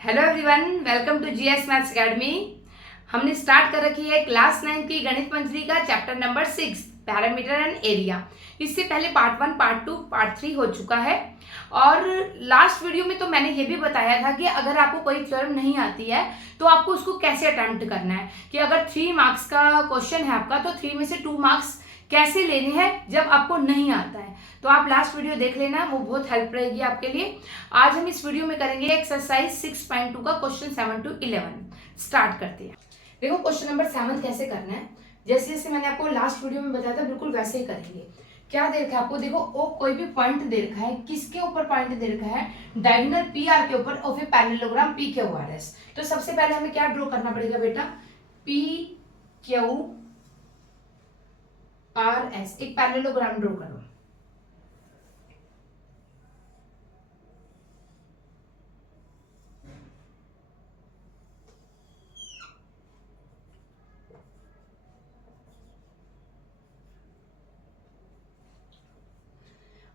Hello everyone, welcome to GS maths academy. हमने start कर रखी है क्लास 9 की गणित मंजरी का chapter number 6 perimeter and area. इससे पहले पार्ट 1, पार्ट 2, पार्ट 3 हो चुका है और लास्ट वीडियो में तो मैंने ये भी बताया था कि अगर आपको कोई थ्योरम नहीं आती है तो आपको उसको कैसे अटेम्प्ट करना है, कि अगर 3 मार्क्स का क्वेश्चन है आपका तो 3 में से 2 मार्क्स कैसे लेने हैं जब आपको नहीं आता है। तो आप लास्ट वीडियो देख लेना, वो बहुत हेल्प रहेगी आपके लिए। आज हम इस वीडियो में करेंगे एक्सरसाइज 6.2 का क्वेश्चन 7 to 11। स्टार्ट करते हैं। देखो क्वेश्चन नंबर 7 कैसे करना है, जैसे जैसे मैंने आपको लास्ट वीडियो में बताया था बिल्कुल वैसे ही करेंगे। क्या दे रखा है आपको, देखो ओ कोई भी पॉइंट दे रखा है, किसके ऊपर पॉइंट दे रखा है, डायगोनल पी आर के ऊपर और फिर parallelogram P Q R S. तो सबसे पहले हमें क्या ड्रॉ करना पड़ेगा बेटा, पी क्यू आर एस, एक पैरेललोग्राम ड्रॉ करो।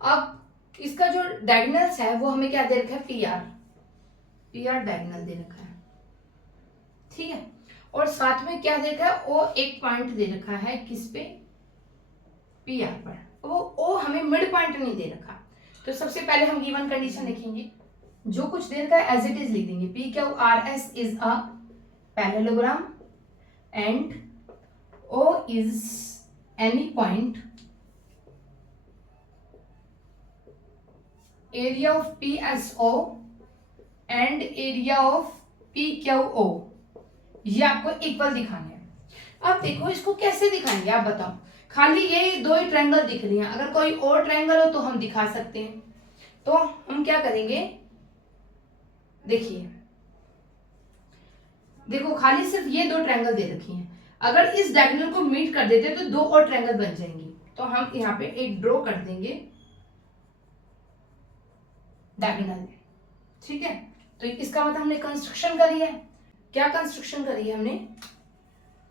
अब इसका जो डायगोनल्स है वो हमें क्या दे रखा है, पी आर डायगोनल दे रखा है, ठीक है। और साथ में क्या दे रखा है, ओ एक पॉइंट दे रखा है, किस पे, पी आर पर। वो ओ हमें मिड पॉइंट नहीं दे रखा। तो सबसे पहले हम गिवन कंडीशन लिखेंगे, जो कुछ दे रखा है एज इट इज लिख देंगे। P Q R S is a parallelogram and O is any point area of PSO and area of PQO, ये आपको इक्वल दिखाने हैं। अब देखो इसको कैसे दिखाएंगे आप बताओ, खाली ये दो ही ट्रायंगल दिख रही हैं, अगर कोई और ट्रायंगल हो तो हम दिखा सकते हैं। तो हम क्या करेंगे, देखिए देखो खाली सिर्फ ये दो ट्रायंगल दे रखी हैं, अगर इस डायगोनल को मीट कर देते तो दो और ट्रायंगल बन जाएंगी। तो हम यहाँ पे एक ड्रॉ कर देंगे डायगोनल, ठीक है। तो इसका मतलब हमने कंस्ट्रक्शन करी है। क्या कंस्ट्रक्शन करी है हमने,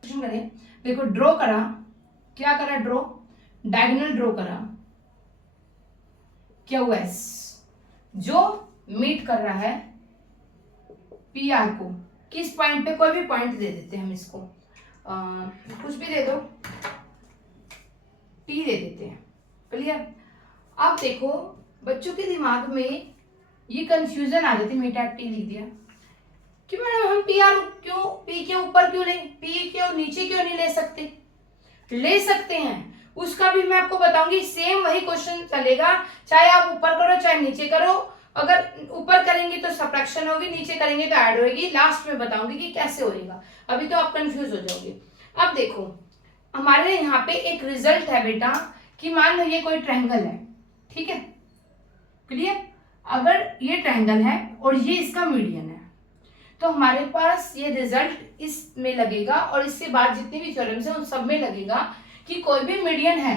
करी है, देखो ड्रॉ करा, क्या करा, ड्रॉ डायगोनल ड्रॉ करा, क्यू एस जो मीट कर रहा है पी आर को, किस पॉइंट पे, कोई भी पॉइंट दे देते हैं हम इसको, कुछ भी दे दो, टी दे देते हैं, क्लियर। अब देखो बच्चों के दिमाग में ये कंफ्यूजन आ जाती, मेटा टी लिख दिया कि मैडम हम पी आर क्यों, पी के ऊपर क्यों लें, पी के नीचे क्यों नहीं ले सकते। ले सकते हैं, उसका भी मैं आपको बताऊंगी। सेम वही क्वेश्चन चलेगा, चाहे आप ऊपर करो चाहे नीचे करो। अगर ऊपर करेंगे तो सब्ट्रैक्शन होगी, नीचे करेंगे तो ऐड होगी। लास्ट में बताऊंगी कि कैसे होएगा, अभी तो आप कंफ्यूज हो जाओगे। अब देखो हमारे यहाँ पे एक रिजल्ट है बेटा, कि मान लो ये कोई ट्रायंगल है, ठीक है, क्लियर। अगर ये ट्रायंगल है और ये इसका मीडियन है तो हमारे पास ये रिजल्ट इसमें लगेगा और इससे बाद जितनी भी थ्योरम्स हैं उन सब में लगेगा कि कोई भी मीडियन है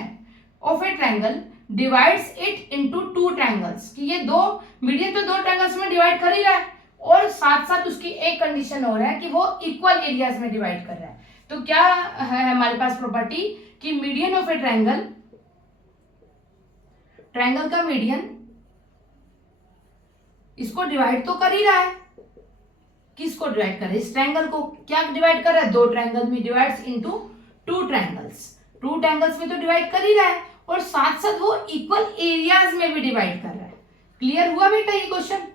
of a triangle divides it into two triangles, कि ये दो मीडियन तो दो ट्रायंगल्स में डिवाइड कर ही रहा है और साथ साथ उसकी एक कंडीशन हो रहा है कि वो इक्वल एरियाज में डिवाइड कर रहा है। तो क्या है हमारे पास प्रॉपर्टी, कि median of a triangle, triangle का मीडियन इसको डिवाइड तो कर ही रहा है, किसको डिवाइड कर रहा है, इस ट्रायंगल को। क्या डिवाइड कर रहा है, दो ट्रायंगल में divides into two triangles, two triangles में तो डिवाइड कर ही रहा है और साथ साथ वो इक्वल एरियाज में भी डिवाइड कर रहा है। क्लियर हुआ बेटा ये क्वेश्चन,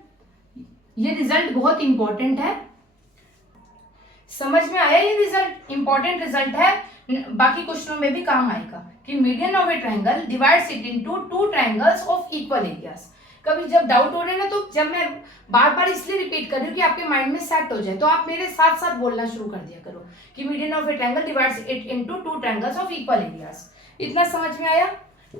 ये रिजल्ट बहुत इंपॉर्टेंट है, समझ में आया। ये रिजल्ट इंपॉर्टेंट रिजल्ट है, बाकी क्वेश्चनों में भी काम आएगा, कि median of a triangle divides it into two triangles of equal areas. कभी जब डाउट हो रहे ना, तो जब मैं बार बार इसलिए रिपीट कर रही हूँ कि आपके माइंड में सेट हो जाए, तो आप मेरे साथ साथ बोलना शुरू कर दिया करो कि median of a triangle divides it into two triangles of equal areas. इतना समझ में आया।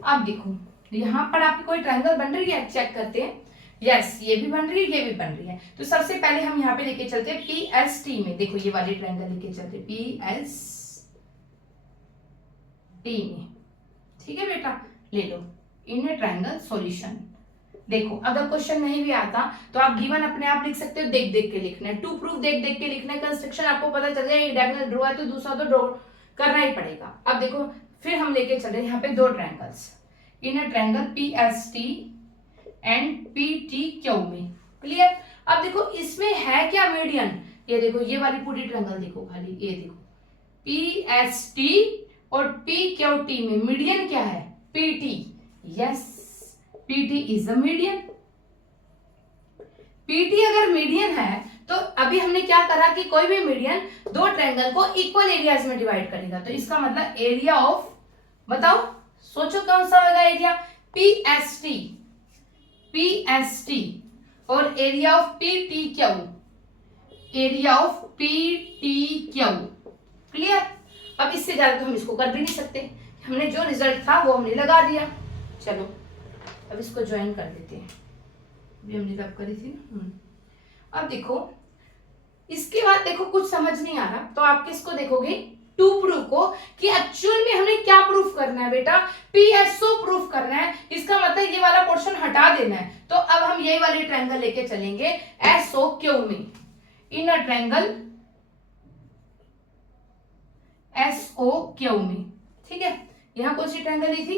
अब देखो यहाँ पर आपकी कोई ट्रायंगल बन रही है, चेक करते हैं। यस, ये भी बन रही है, ये भी बन रही है। तो सबसे पहले हम यहाँ पे लेके चलते हैं पी एस टी में, देखो ये वाली ट्रायंगल लेके चलते हैं पी एस टी में, ठीक है बेटा, ले लो इन ए ट्रायंगल सॉल्यूशन। देखो अगर क्वेश्चन नहीं भी आता तो आप गिवन अपने आप लिख सकते हो, देख देख के लिखना है, टू प्रूफ देख देख के लिखना है। कंस्ट्रक्शन आपको पता चल जाए, एक डायगोनल ड्रॉ है तो दूसरा तो ड्रॉ करना ही पड़ेगा। अब देखो फिर हम लेके चल रहे हैं यहाँ पे दो triangles, in a triangle P S T and P T Q में, क्लियर। अब देखो इसमें है क्या मीडियन, ये देखो ये वाली पूरी ट्रायंगल देखो, खाली ये देखो पी एस टी और पी क्यू टी में मीडियन क्या है, P T. Yes, P T is the median. PT अगर मीडियन है तो अभी हमने क्या करा कि कोई भी मीडियन दो ट्रायंगल को इक्वल एरियाज में डिवाइड करेगा, तो इसका मतलब एरिया ऑफ, बताओ सोचो कौन सा होगा एरिया, पीएसटी, पीएसटी और area of PTQ, area of PTQ. Clear? अब इससे ज्यादा तो हम इसको कर भी नहीं सकते, हमने जो रिजल्ट था वो हमने लगा दिया। चलो अब इसको ज्वाइन कर देते हैं, भी हमने रब करी थी ना। अब देखो इसके बाद देखो कुछ समझ नहीं आ रहा तो आप किसको देखोगे, टू प्रूफ को, कि एक्चुअल में हमें क्या प्रूफ करना है बेटा, पीएसओ प्रूफ करना है। इसका मतलब ये वाला पोर्शन हटा देना है। तो अब हम यही वाली ट्रायंगल लेके चलेंगे एसओ क्यू में, इन अ ट्रायंगल एसओ क्यू में। ठीक है, यहां कौन सी ट्रायंगल ली थी,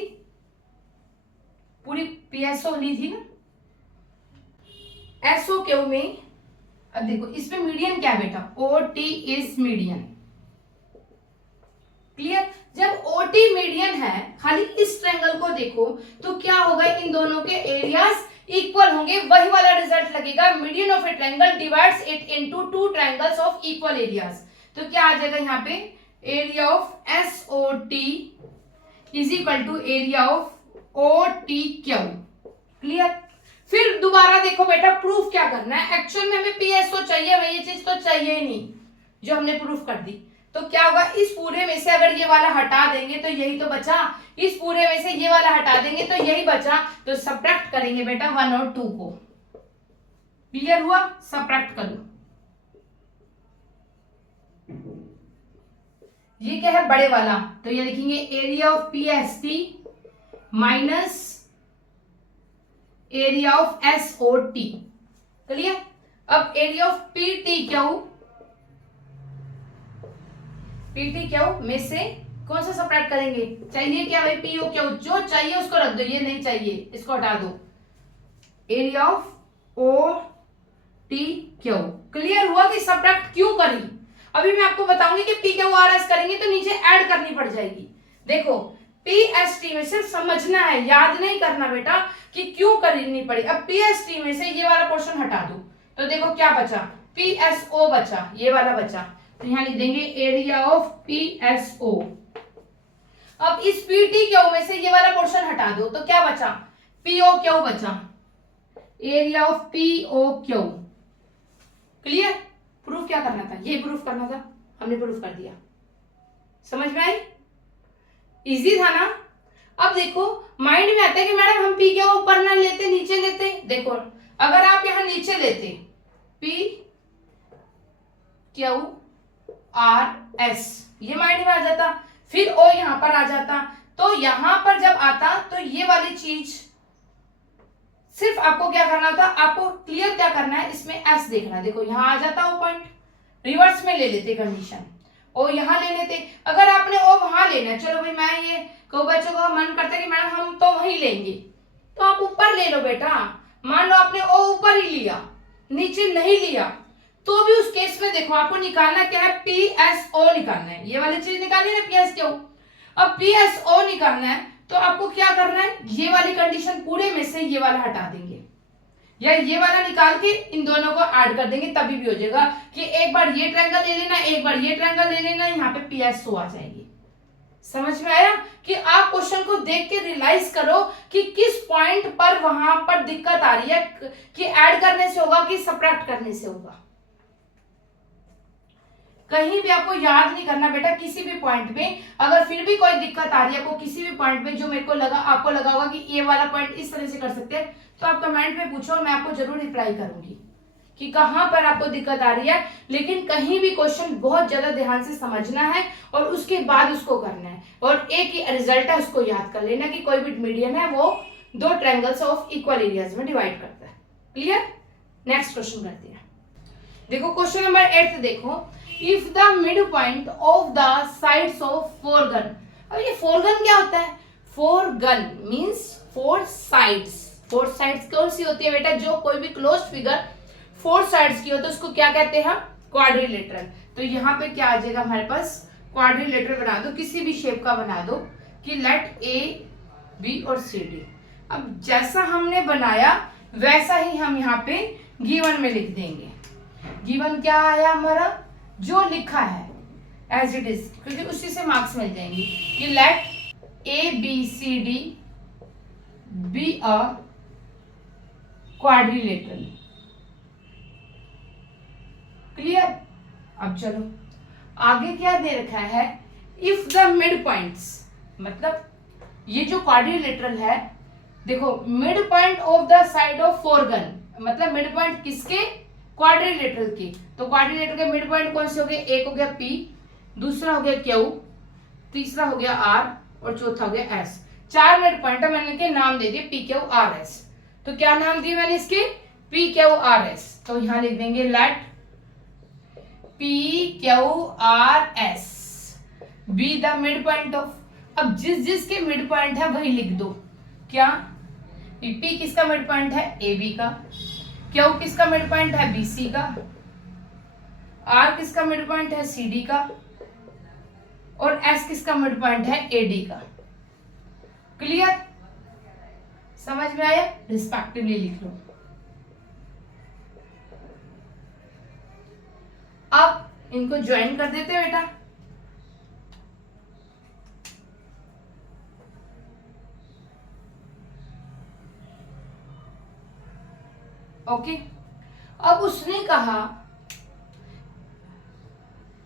पूरी पीएसओ ली थी ना एसओ क्यू में। अब देखो इसमें मीडियन क्या बेटा, O T is median. Clear? जब ओ टी मीडियन है, खाली इस ट्रायंगल को देखो तो क्या होगा, इन दोनों के एरियाज इक्वल होंगे, वही वाला रिजल्ट लगेगा। Median of a triangle divides it into two triangles of equal areas. तो क्या आ जाएगा यहाँ पे, area of S O T is equal to area of O T Q. Clear? फिर दोबारा देखो बेटा प्रूफ क्या करना है, एक्चुअल में हमें पीएसओ चाहिए, वही चीज तो चाहिए ही नहीं जो हमने प्रूफ कर दी। तो क्या होगा, इस पूरे में से अगर ये वाला हटा देंगे तो यही तो बचा, इस पूरे में से ये वाला हटा देंगे तो यही बचा, तो सब्ट्रैक्ट करेंगे बेटा 1 और 2 को। क्लियर हुआ? सब्ट्रैक्ट करो। ये क्या है, बड़े वाला, तो ये लिखेंगे area of PST minus area of S O T. Clear? अब एरिया ऑफ पीटीक्यू, पीटीक्यू में से कौन सा सब्ट्रैक्ट करेंगे, चाहिए क्या भाई, पीओ क्यू, जो चाहिए उसको रख दो, ये नहीं चाहिए इसको हटा दो, area of O T Q. Clear हुआ कि सब्ट्रैक्ट क्यों करी? अभी मैं आपको बताऊंगी कि पी क्यू आर एस करेंगे तो नीचे ऐड करनी पड़ जाएगी। देखो पीएसटी में सिर्फ समझना है, याद नहीं करना बेटा कि क्यों करनी पड़ी। अब पीएसटी में से ये वाला पोर्शन हटा दो तो देखो क्या बचा, पीएसओ बचा, ये वाला बचा, तो यहां लिख देंगे एरिया ऑफ पीएसओ। अब इस पीटीक्यू में से ये वाला पोर्शन हटा दो तो क्या बचा, पीओ क्यू बचा, area of PO Q. Clear? Proof क्या करना था, ये प्रूफ करना था, हमने प्रूफ कर दिया। समझ में आई? इजी था ना? अब देखो माइंड में आता है कि मैडम हम पी क्यू ऊपर ना लेते, नीचे लेते। देखो अगर आप यहां नीचे लेते पी क्यू आर एस, ये माइंड में आ जाता, फिर ओ यहां पर आ जाता, तो यहां पर जब आता तो ये वाली चीज सिर्फ आपको क्या करना था, आपको क्लियर क्या करना है, इसमें एस देखना। देखो यहां आ जाता वो पॉइंट, रिवर्स में ले लेते कंडीशन, ओ यहां ले लेते। अगर आपने ओ वहां लेना, चलो भाई मैं ये को बच्चों का मन करता है कि मैडम हम तो वहीं लेंगे, तो आप ऊपर ले लो बेटा। मान लो आपने ओ ऊपर ही लिया, नीचे नहीं लिया, तो भी उस केस में देखो आपको निकालना क्या है, पीएसओ निकालना है, ये वाली चीज निकालनी है ना पीएसक्यू। अब पीएसओ निकालना है तो आपको क्या करना है, ये वाली कंडीशन पूरे में से ये वाला हटा देंगे, या ये वाला निकाल के इन दोनों को ऐड कर देंगे, तभी भी हो जाएगा कि एक बार ये ट्रायंगल ले लेना, एक बार ये ट्रायंगल ले लेना, यहाँ पे पीएसओ आ जाएगी। समझ में आया कि आप क्वेश्चन को देख के रियलाइज करो कि किस पॉइंट पर वहां पर दिक्कत आ रही है, कि ऐड करने से होगा कि सब्ट्रैक्ट करने से होगा। कहीं भी आपको याद नहीं करना बेटा, किसी भी पॉइंट पे अगर फिर भी कोई दिक्कत आ रही है आपको किसी भी पॉइंट पे, जो मेरे को लगा आपको लगा होगा कि ये वाला पॉइंट इस तरह से कर सकते हैं, तो आप कमेंट में पूछो और मैं आपको जरूर रिप्लाई करूंगी कि कहां पर आपको दिक्कत आ रही है। लेकिन कहीं भी क्वेश्चन बहुत ज्यादा ध्यान से समझना है और उसके बाद उसको करना है, और एक ही रिजल्ट है उसको याद कर लेना कि कोई भी मीडियन है वो दो ट्रायंगल्स ऑफ इक्वल एरियाज में डिवाइड करता है। क्लियर? नेक्स्ट क्वेश्चन करते हैं। देखो क्वेश्चन नंबर 8 देखो, if the mid point of the sides of four gun. अब ये फोर गन क्या होता है, four gun means four sides. Four sides कौन सी होती है बेटा, जो कोई भी क्लोज्ड फिगर फोर साइड्स की हो तो उसको क्या कहते हैं? क्वाड्रिलेटरल। तो यहाँ पे क्या आ जाएगा हमारे पास? क्वाड्रिलेटरल बना दो, किसी भी शेप का बना दो कि लेट ए बी और सी डी। अब जैसा हमने बनाया वैसा ही हम यहाँ पे गिवन में लिख देंगे। गिवन क्या आया हमारा? जो लिखा है एज इट इज, क्योंकि उसी से मार्क्स मिल जाएंगे कि let A B C D be a quadrilateral. Clear? अब चलो आगे क्या दे रखा है? इफ द मिड पॉइंट्स, मतलब ये जो क्वाड्रिलेटरल है, देखो mid point of the side of फोरगन, मतलब मिड पॉइंट किसके? क्वाड्रिलेटरल के। तो क्वाड्रिलेटरल के मिड पॉइंट कौन से हो गए? एक हो गया P, दूसरा हो गया Q, तीसरा हो गया R और चौथा हो गया S। चार मिड पॉइंट है, मैंने इनके नाम दे दिए PQRS। तो क्या नाम दिए मैंने इसके? PQRS। तो यहां लिख देंगे let PQRS be the mid point of. अब जिस जिसके मिड पॉइंट है वही लिख दो। क्या? P किसका मिड पॉइंट है? AB का। Q किसका मिड पॉइंट है? BC का। R किसका मिड पॉइंट है? CD का। और S किसका मिड पॉइंट है? AD का। क्लियर? समझ में आया? रिस्पेक्टिवली लिख लो। अब इनको ज्वाइन कर देते बेटा। ओके। अब उसने कहा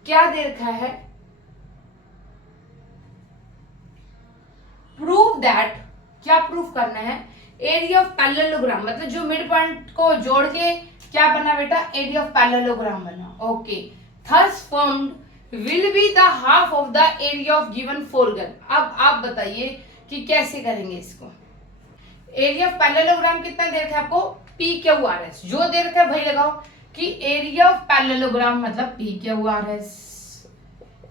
क्या दे रखा है? प्रूव दैट, क्या प्रूफ करना है? एरिया ऑफ पैरेललोग्राम, मतलब जो मिड पॉइंट को जोड़ के क्या बना बेटा? एरिया ऑफ पैरेललोग्राम बना। Okay. Thus formed will be the half of the area of given फोरगन। अब आप बताइए कि कैसे करेंगे इसको। एरिया ऑफ पैरेललोग्राम कितना दे रखा है आपको? PQRS। जो दे रखा है वही लगाओ कि एरिया ऑफ पैरेललोग्राम मतलब PQRS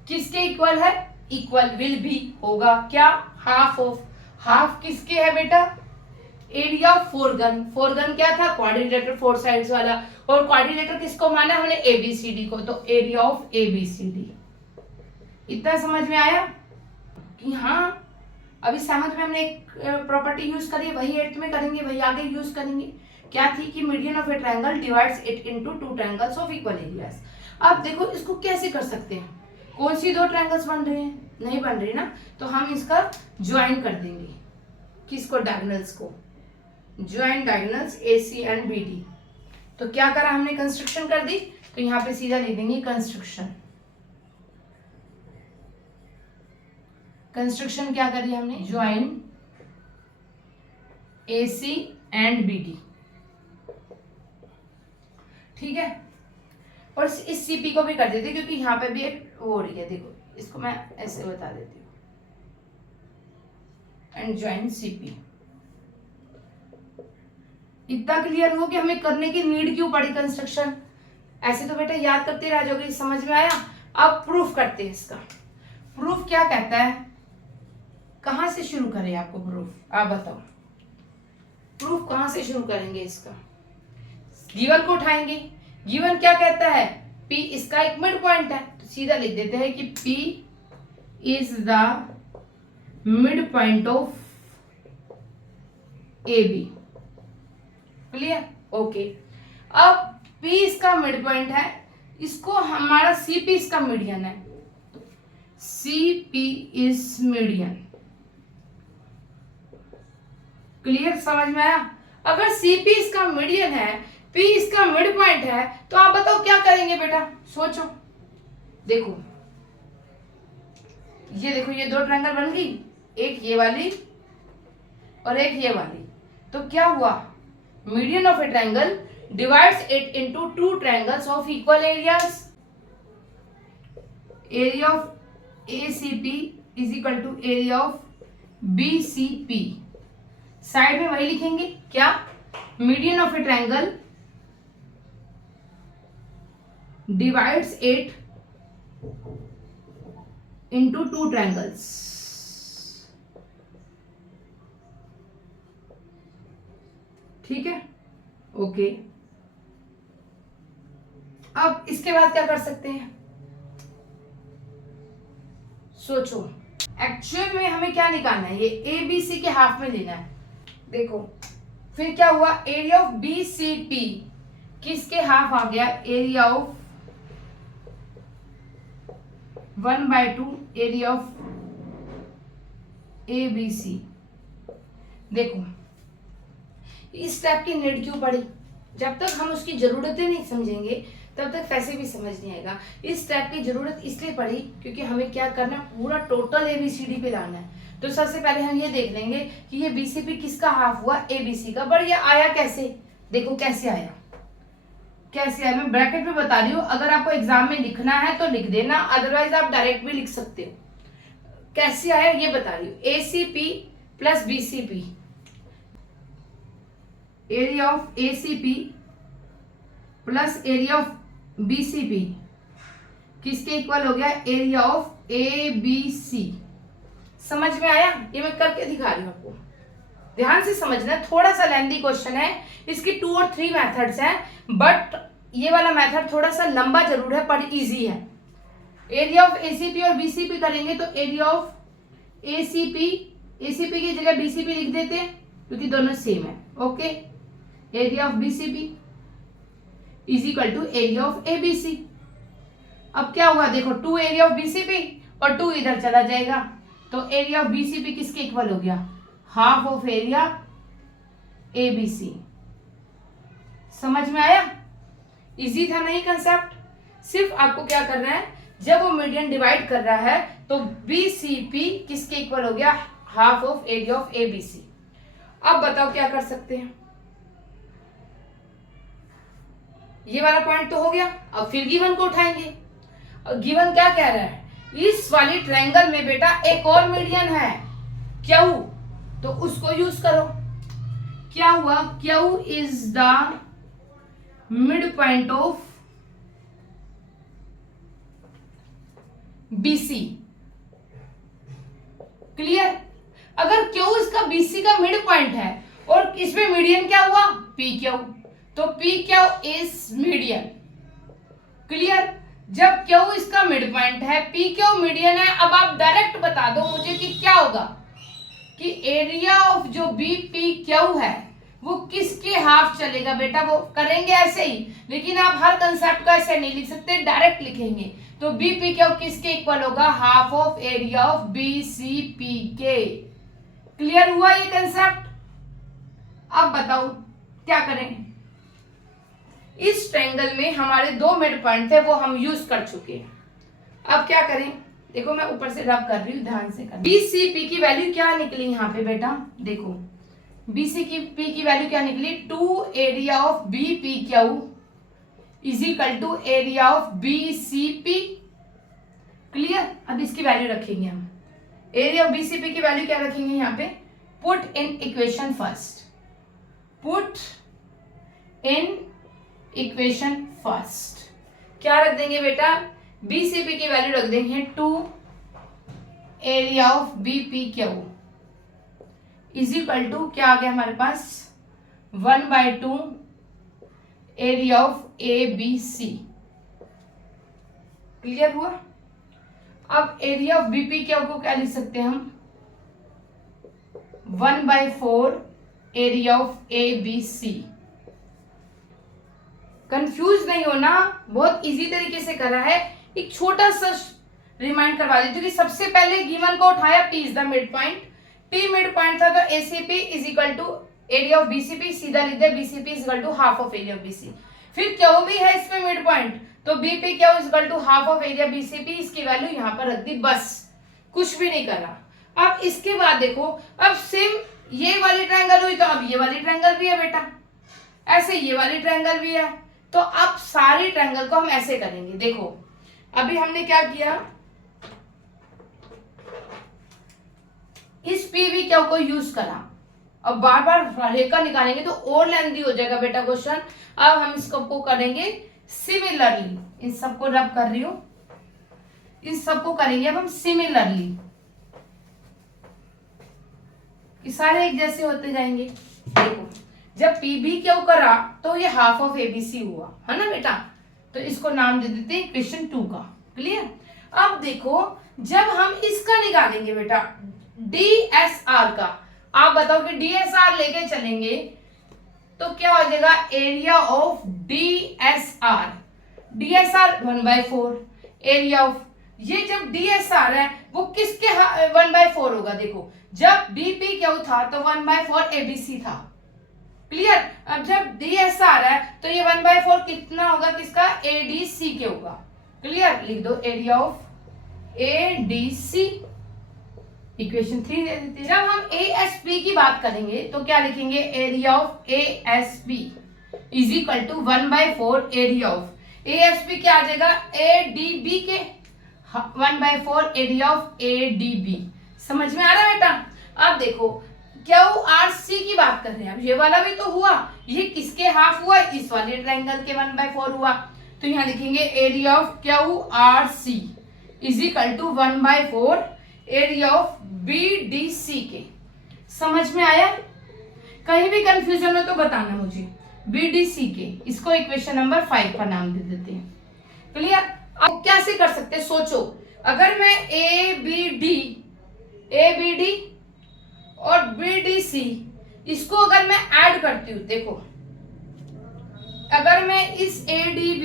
किसके इक्वल है? इक्वल विल भी होगा क्या? Half of. हाफ किसके है बेटा? Area of फोरगन। फोरगन क्या था? क्वाड्रिलेटर, फोर साइड्स वाला। और क्वाड्रिलेटर किसको माना हमने? ABCD को। तो एरिया ऑफ ABCD। इतना समझ में आया कि हाँ अभी सेवंथ में हमने एक प्रॉपर्टी यूज करी, वही एट्थ में करेंगे, वही आगे यूज करेंगे। क्या थी? कि median of a triangle divides it into two triangles of equal areas. अब देखो इसको कैसे कर सकते हैं? कौन सी दो ट्रायंगल्स बन रहे हैं? नहीं बन रही ना, तो हम इसका ज्वाइन कर देंगे। किसको? डायगोनल्स को। Join diagonals AC and BD। तो क्या करा हमने? कंस्ट्रक्शन कर दी। तो यहाँ पे सीधा लिख देंगे कंस्ट्रक्शन। कंस्ट्रक्शन क्या करी हमने? Join AC and BD। ठीक है। और इस CP को भी कर देते क्योंकि यहाँ पे भी एक वो हो रही है। देखो इसको मैं ऐसे बता देती हूँ, एंड ज्वाइन CP। इतना क्लियर हो कि हमें करने की नीड क्यों पड़ी कंस्ट्रक्शन? ऐसे तो बेटा याद करते रह जाओगे। समझ में आया? अब प्रूफ करते हैं इसका। प्रूफ क्या कहता है? कहां से शुरू करें आपको प्रूफ? आप बताओ प्रूफ कहां से शुरू करेंगे इसका? गिवन को उठाएंगे। गिवन क्या कहता है? P इसका एक मिड पॉइंट है, तो सीधा लिख देते हैं कि P is the mid point of AB। Clear? Okay. अब P इसका मिड पॉइंट है, इसको हमारा CP इसका मीडियन है। CP is median. क्लियर? समझ में आया? अगर CP इसका मीडियन है, P इसका मिड पॉइंट है, तो आप बताओ क्या करेंगे बेटा? सोचो। देखो ये देखो, ये दो ट्रायंगल बन गई, एक ये वाली और एक ये वाली। तो क्या हुआ? Median of a triangle divides it into two triangles of equal areas. Area of ACP is equal to area of BCP। Side में वही लिखेंगे। क्या? Median of a triangle divides it into two triangles. ठीक है? Okay. अब इसके बाद क्या कर सकते हैं, सोचो। एक्चुअल में हमें क्या निकालना है, ये ए बी सी के हाफ में लेना है। देखो फिर क्या हुआ, area of B C P किसके हाफ आ गया, area of 1/2 area of A B C. देखो इस टाइप की नीड क्यों पड़ी, जब तक हम उसकी जरूरतें नहीं समझेंगे तब तक वैसे भी समझ नहीं आएगा। इस टाइप की जरूरत इसलिए पड़ी क्योंकि हमें क्या करना है, पूरा टोटल एबीसीडी पे लाना है। तो सबसे पहले हम ये देख लेंगे कि ये बीसीपी किसका हाफ हुआ, एबीसी का। पर ये आया कैसे, देखो कैसे आया, कैसे आया मैं ब्रैकेट में बता रही हूँ। अगर आपको एग्जाम में लिखना है तो लिख देना, अदरवाइज आप डायरेक्ट भी लिख सकते हो। कैसे आया ये बता रही हूँ, ACP plus BCP, area of ACP plus area of BCP किसके इक्वल हो गया, एरिया ऑफ एबीसी। समझ में आया, ये मैं करके दिखा रही हूँ आपको, ध्यान से समझना। थोड़ा सा लेंथी क्वेश्चन है, इसकी 2 और 3 मेथड्स हैं, बट ये वाला मेथड थोड़ा सा लंबा जरूर है पर इजी है। एरिया ऑफ एसीपी और बीसीपी करेंगे तो एरिया ऑफ एसीपी, एसीपी की जगह बीसीपी लिख देते हैं क्योंकि दोनों सेम है। Okay, area of BCP is equal to area of ABC. अब क्या हुआ, देखो 2 एरिया ऑफ बीसीपी और 2 इधर चला जाएगा, तो एरिया ऑफ बीसीपी किसके इक्वल हो गया, हाफ ऑफ एरिया एबीसी। समझ में आया, इजी था नहीं कंसेप्ट। सिर्फ आपको क्या करना है, जब वो मीडियन डिवाइड कर रहा है तो बीसीपी किसके इक्वल हो गया, half of area of ABC. अब बताओ क्या कर सकते हैं, ये वाला पॉइंट तो हो गया। अब फिर गिवन को उठाएंगे। गिवन क्या कह रहा है, इस वाली ट्रायंगल में बेटा एक और मीडियन है क्यू, तो उसको यूज करो। क्या हुआ, Q is the mid point of BC. Clear, अगर क्यू इसका बीसी का मिड पॉइंट है और इसमें मीडियन क्या हुआ, पी क्यू, तो P Q is median. Clear, जब क्यू इसका मिड पॉइंट है, पी क्यू मीडियन है। अब आप डायरेक्ट बता दो मुझे कि क्या होगा, कि एरिया ऑफ जो बी पी क्यू है वो किसके हाफ चलेगा। बेटा वो करेंगे ऐसे ही, लेकिन आप हर कंसेप्ट को ऐसे नहीं लिख सकते, डायरेक्ट लिखेंगे। तो बी पी क्यू किसके इक्वल होगा, half of area of B C P के। क्लियर हुआ ये कंसेप्ट। अब बताओ क्या करें, इस ट्रायंगल में हमारे 2 मिड पॉइंट थे वो हम यूज कर चुके हैं। अब क्या करें, देखो मैं ऊपर से रब कर रही हूँ, ध्यान से कर। बीसीपी की वैल्यू क्या निकली यहाँ पे बेटा, देखो बीसीपी की वैल्यू क्या निकली, 2 area of B P Q is equal to area of B C P. Clear, अब इसकी वैल्यू रखेंगे हम, एरिया ऑफ बीसीपी की वैल्यू क्या रखेंगे यहाँ पे, put in equation first, put in equation first. क्या रख देंगे बेटा, बीसीपी की वैल्यू रख देंगे 2 area of BP Q is equal to क्या आ गया हमारे पास, 1/2 area of A B C. Clear हुआ। अब एरिया ऑफ बीपी क्यू को क्या लिख सकते हैं हम, 1/4 area of A B C. Confuse नहीं होना, बहुत इजी तरीके से करा है। एक छोटा सा रिमाइंड करवा देती हूँ कि सबसे पहले गिवन को उठाया, P is the mid point, P mid point था तो ACP is equal to area of BCP, सीधा लिख दिया BCP is equal to half of area of BC। फिर क्यू भी है इसमें मिड पॉइंट, तो BP Q is equal to half of area BCP, इसकी वैल्यू यहाँ पर रख दी, बस कुछ भी नहीं करा। अब इसके बाद देखो, अब सेम ये वाली ट्रायंगल हुई तो अब ये वाली ट्रायंगल भी है बेटा, ऐसे ये वाली ट्रायंगल भी है, तो अब सारी ट्रायंगल को हम ऐसे करेंगे। देखो अभी हमने क्या किया, इस पीवी क्यू को यूज करा, अब बार बार रेखा निकालेंगे तो और लेंथी हो जाएगा बेटा क्वेश्चन। अब हम इसको को करेंगे सिमिलरली, इन सबको रब कर रही हूं, इन सबको करेंगे अब हम सिमिलरली, ये सारे एक जैसे होते जाएंगे। देखो जब पी बी क्यू करा तो ये हाफ ऑफ एबीसी हुआ है ना बेटा, तो तो इसको नाम दे देते हैं इक्वेशन 2 का। क्लियर। अब देखो जब हम इसका निकालेंगे बेटा DSR का, आप बताओ कि DSR लेके चलेंगे तो क्या हो जाएगा, area of DSR 1/4 area of, ये जब DSR है वो किसके 1/4 होगा, देखो जब DPQ था तो 1/4 ABC था। क्लियर। अब जब DSR है तो ये 1/4 कितना होगा, किसका, ADC के होगा। क्लियर। लिख दो एरिया ऑफ ADC, इक्वेशन 3 दे देते हैं। जब हम ASP की बात करेंगे तो क्या लिखेंगे, area of ASP is equal to 1/4 area of, ASP क्या आ जाएगा, ADB के 1/4 एरिया ऑफ ADB। समझ में आ रहा है बेटा। अब देखो QRC की बात कर रहे हैं, अब ये वाला भी तो हुआ, ये किसके हाफ हुआ, इस वाले ट्रायंगल के 1/4 हुआ, तो यहाँ लिखेंगे area of QRC is equal to 1/4 area of BDC के। समझ में आया, कहीं भी कंफ्यूजन हो तो बताना मुझे। BDC के, इसको इक्वेशन नंबर 5 का नाम दे देते हैं। क्लियर। अब कैसे कर सकते हैं, सोचो अगर मैं ABD और BDC इसको अगर मैं ऐड करती हूं, देखो अगर मैं इस ADB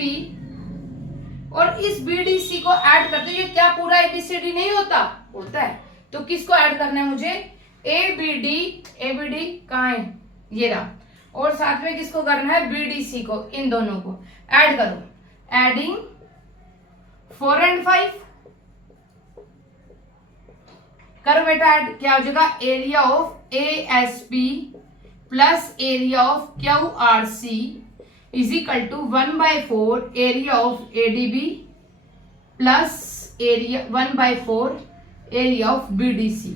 और इस BDC को ऐड करते हूं, ये क्या पूरा ABCD नहीं होता, होता है। तो किसको ऐड करना है मुझे, ABD कहाँ है, ये रहा, और साथ में किसको करना है, BDC को, इन दोनों को ऐड करो। एडिंग 4 and 5 करो बेटा ऐड, क्या हो जाएगा, area of ASP plus area of QRC is equal to 1/4 area of ADB plus area 1/4 area of BDC।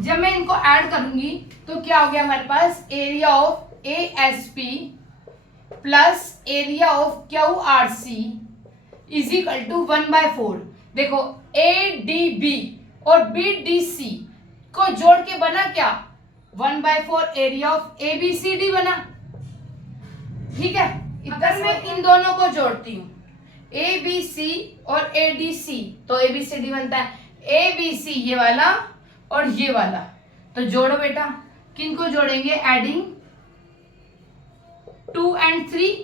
जब मैं इनको ऐड करूंगी तो क्या हो गया हमारे पास, area of ASP plus area of QRC is equal to 1/4। देखो ADB और BDC को जोड़ के बना क्या, 1/4 एरिया ऑफ ABCD बना। ठीक है। अगर मैं इन दोनों को जोड़ती हूं ABC और ADC तो ABCD बनता है, ABC ये वाला और ये वाला, तो जोड़ो बेटा, किन को जोड़ेंगे, adding 2 and 3